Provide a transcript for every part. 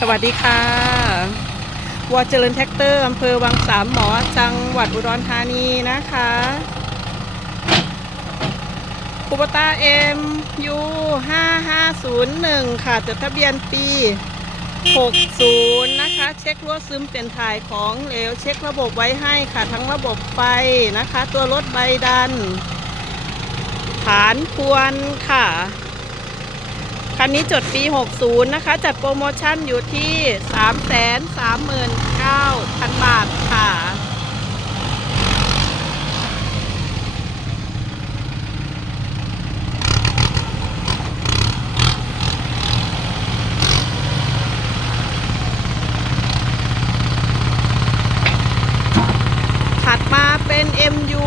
สวัสดีค่ะวอเจริญแท็กเตอร์อำเภอวังสามหมอจังหวัดอุดรธานีนะคะคูปตาเอ็มยู5501ค่ะจดทะเบียนปี60นย์นะคะ เช็ครั่วซึมเปลี่ยนถ่ายของเหลว เช็คระบบไว้ให้ค่ะ ทั้งระบบไฟนะคะ ตัวรถใบดัน ฐานพวนค่ะ คันนี้จดปี 60 นะคะ จัดโปรโมชั่นอยู่ที่ 339,000 บาทค่ะถัดมาเป็น MU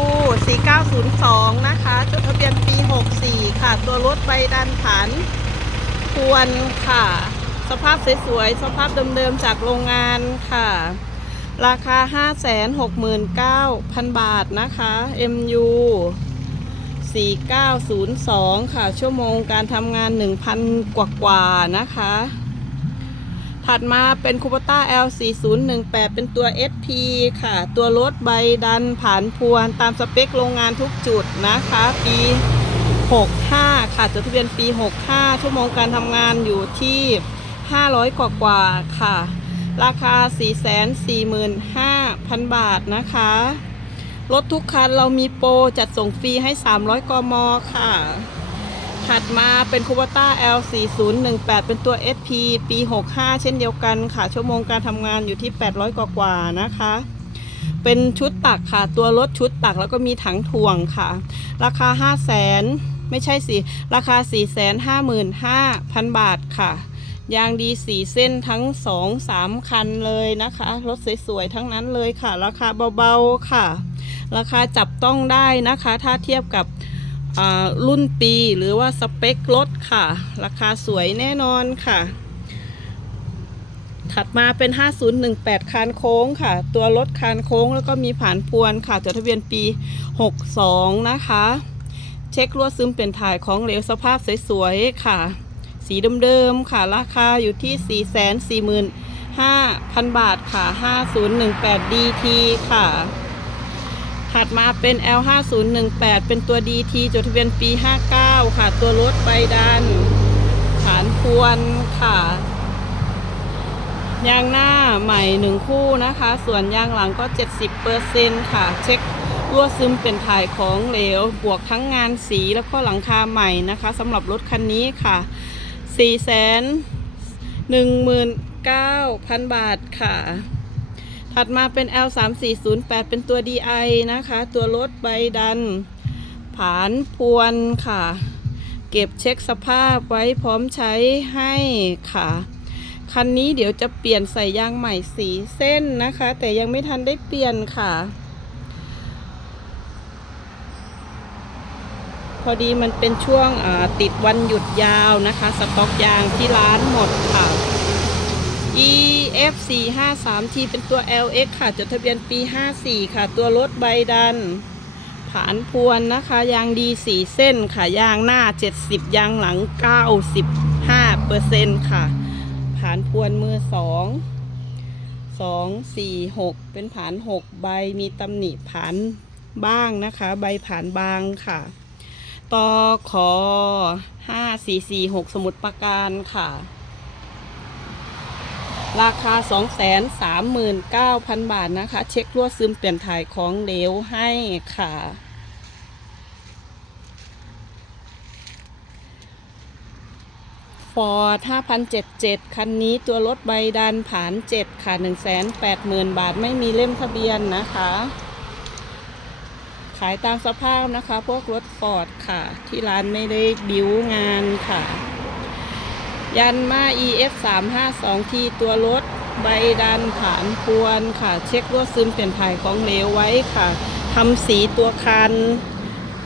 4902 นะคะ จดทะเบียนปี 64 ค่ะ ตัวรถใบดันฐาน ควรค่ะ สภาพสวยๆ สภาพเดิมๆ จากโรงงานค่ะ ราคา 569,000 บาทนะคะ MU 4902 ค่ะ ชั่วโมงการทำงาน 1,000 กว่าๆนะคะ ถัดมาเป็นคูปต้า L4018 เป็นตัว SP ค่ะ ตัวรถใบดันผ่านพวนตามสเปคโรงงานทุกจุดนะคะ ปี 65 ค่ะ จดทะเบียนปี 65 ชั่วโมงการทำงานอยู่ที่ 500 กว่ากว่าค่ะ ราคา 445,000 บาทนะคะ รถทุกคันเรามีโปรจัดส่งฟรีให้ 300 กมค่ะ ถัดมาเป็นคูปต้า L4018 เป็นตัว SP ปี 65 เช่นเดียวกันค่ะ ชั่วโมงการทำงานอยู่ที่ 800 กว่ากว่านะคะเป็นชุดตักค่ะ ตัวรถชุดตักแล้วก็มีถังถ่วงค่ะ ราคา 5 0 0แสน ไม่ใช่สิราคา 4 5 5 0 0 0 บาทค่ะ ยางดี4เส้นทั้ง2 3คันเลยนะคะ รถสวยๆทั้งนั้นเลยค่ะ ราคาเบาๆค่ะ ราคาจับต้องได้นะคะ ถ้าเทียบกับอ่ารุ่นปีหรือว่าสเปครถค่ะ ราคาสวยแน่นอนค่ะ ถัดมาเป็น 5018 คานโค้งค่ะ ตัวรถคานโค้งแล้วก็มีผ่านพวนค่ะจดทะเบียนปี 62 นะคะ เช็ครั่วซึมเป็นถ่ายของเหลวสภาพสวยๆค่ะ สีเดิมๆค่ะ ราคาอยู่ที่ 445,000 บาทค่ะ 5018 DT ค่ะ ถัดมาเป็น L5018 เป็นตัว DT จดทะเบียนปี 59 ค่ะ ตัวรถใบดัน ฐานพวนค่ะยางหน้าใหม่หนึ่งคู่นะคะ ส่วนยางหลังก็ 70%ค่ะ เช็ค รั่วซึมเป็นถ่ายของเหลว บวกทั้งงานสีแล้วก็หลังคาใหม่นะคะสำหรับรถคันนี้ค่ะ 4 1 9 0 0 0 บาทค่ะ ถัดมาเป็น L3408 เป็นตัว DI นะคะ ตัวรถใบดัน ผานพวนค่ะ เก็บเช็คสภาพไว้พร้อมใช้ให้ค่ะคันนี้เดี๋ยวจะเปลี่ยนใส่ยางใหม่สีเส้นนะคะ แต่ยังไม่ทันได้เปลี่ยนค่ะ พอดีมันเป็นช่วงติดวันหยุดยาวนะคะ สต็อกยางที่ร้านหมดค่ะ EF 4 5 3 T เป็นตัว LX ค่ะ จดทะเบียนปี 54 ค่ะ ตัวรถใบดัน ผานพวนนะคะ ยางดี 4 เส้นค่ะ ยางหน้า 70 ยางหลัง 95เปอร์เซ็นต์ค่ะ ผานพวนมือ 2 2 4 6 เป็นผาน 6 ใบ มีตำหนิผานบ้างนะคะ ใบผานบางค่ะ ตอขอห้าสี่สี่หกสมุดประการค่ะ ราคาสองแสนสามหมื่นเก้าพันบาทนะคะ เช็ครั่วซึมเปลี่ยนถ่ายของเหลวให้ค่ะฟอร์ห้าพันเจ็ดเจ็ดคันนี้ตัวรถใบดันผ่านเจ็ดค่ะหนึ่งแสนแปดหมื่นบาทไม่มีเล่มทะเบียนนะคะ ขายตามสภาพนะคะ พวกรถฟอร์ดค่ะ ที่ร้านไม่ได้บิวงานค่ะ ยันมา EF 3 5 2 T ตัวรถใบดันฐานพวนค่ะ เช็ครั่วซึมเปลี่ยนถ่ายของเหลวไว้ค่ะทำสีตัวคัน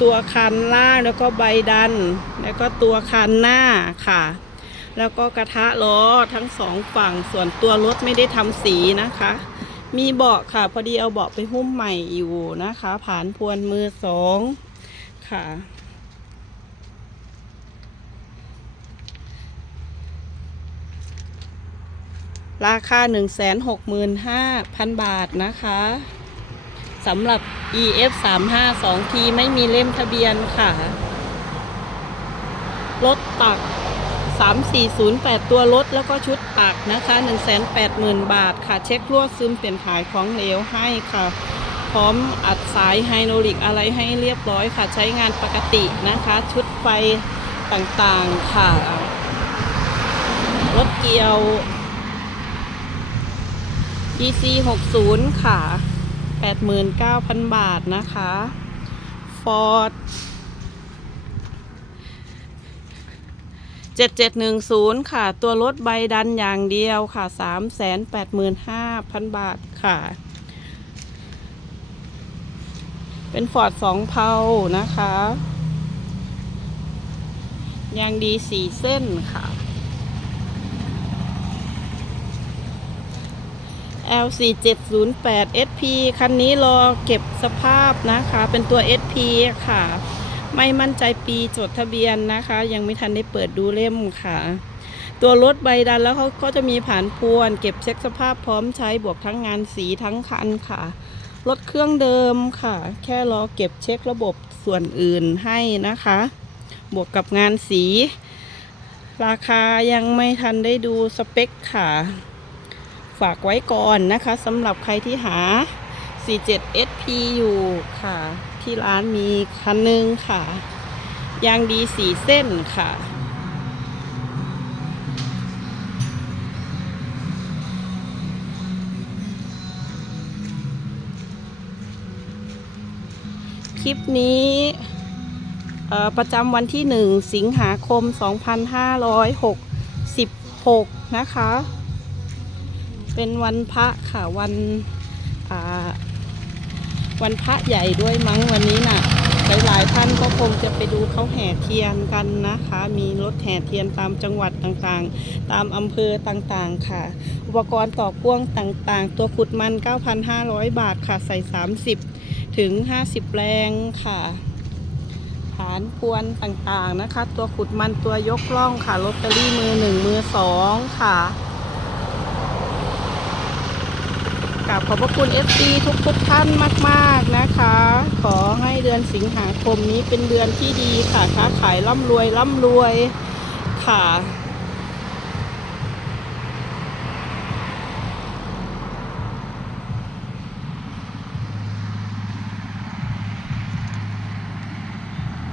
ตัวคันล่างแล้วก็ใบดัน แล้วก็ตัวคันหน้าค่ะ แล้วก็กระทะล้อทั้งสองฝั่งส่วนตัวรถไม่ได้ทำสีนะคะ มีเบาะค่ะ พอดีเอาเบาะไปหุ้มใหม่อยู่นะคะผ่านพวนมือสองค่ะรราคา 165,000 บาทนะคะสำหรับ EF 3 5 2 t ไม่มีเล่มทะเบียนค่ะ รถตัก 3408 ตัวรถแล้วก็ชุดตักนะคะ 180,000 บาทค่ะ เช็ครั่วซึมเปลี่ยนถ่ายของเหลวให้ค่ะ พร้อมอัดสายไฮโดรลิกอะไรให้เรียบร้อยค่ะ ใช้งานปกตินะคะ ชุดไฟต่างๆค่ะ รถเกียว DC 60ค่ะ 89,000 บาทนะคะ Ford 7710 ค่ะ ตัวรถใบดันอย่างเดียวค่ะ 385,000 บาทค่ะ เป็นฟอร์ดสองเพานะคะ ยางดีสี่เส้นค่ะ LC 708 SP คันนี้รอเก็บสภาพนะคะ เป็นตัว SP ค่ะ ไม่มั่นใจปีจดทะเบียนนะคะ ยังไม่ทันได้เปิดดูเล่มค่ะ ตัวรถใบดันแล้วเขาก็จะมีผ่านพวน เก็บเช็คสภาพพร้อมใช้บวกทั้งงานสีทั้งคันค่ะ รถเครื่องเดิมค่ะ แค่รอเก็บเช็คระบบส่วนอื่นให้นะคะ บวกกับงานสี ราคายังไม่ทันได้ดูสเปคค่ะ ฝากไว้ก่อนนะคะสำหรับใครที่หา 47 SP อยู่ค่ะ ที่ร้านมีคันหนึงค่ะ ยางดีสีเส้นค่ะ คลิปนี้ประจำวันที่ 1 สิงหาคม 2566 นะคะ เป็นวันพระค่ะ วันอ่า วันพระใหญ่ด้วยมั้งวันนี้น่ะหลายๆท่านก็คงจะไปดูเขาแห่เทียนกันนะคะ มีรถแห่เทียนตามจังหวัดต่างๆ ตามอำเภอต่างๆค่ะ อุปกรณ์ต่อพ่วงต่างๆ ตัวขุดมัน 9,500 บาทค่ะใส่ 30 ถึง 50 แรงค่ะ ฐานพวนต่างๆนะคะ ตัวขุดมันตัวยกล่องค่ะลอตเตอรี่มือหนึ่งมือสองค่ะกราบ ขอบพระคุณ FC ทุกทุกท่านมาก ๆนะคะ ขอให้เดือนสิงหาคมนี้เป็นเดือนที่ดีค่ะค้าขายร่ำรวยร่ำรวยค่ะ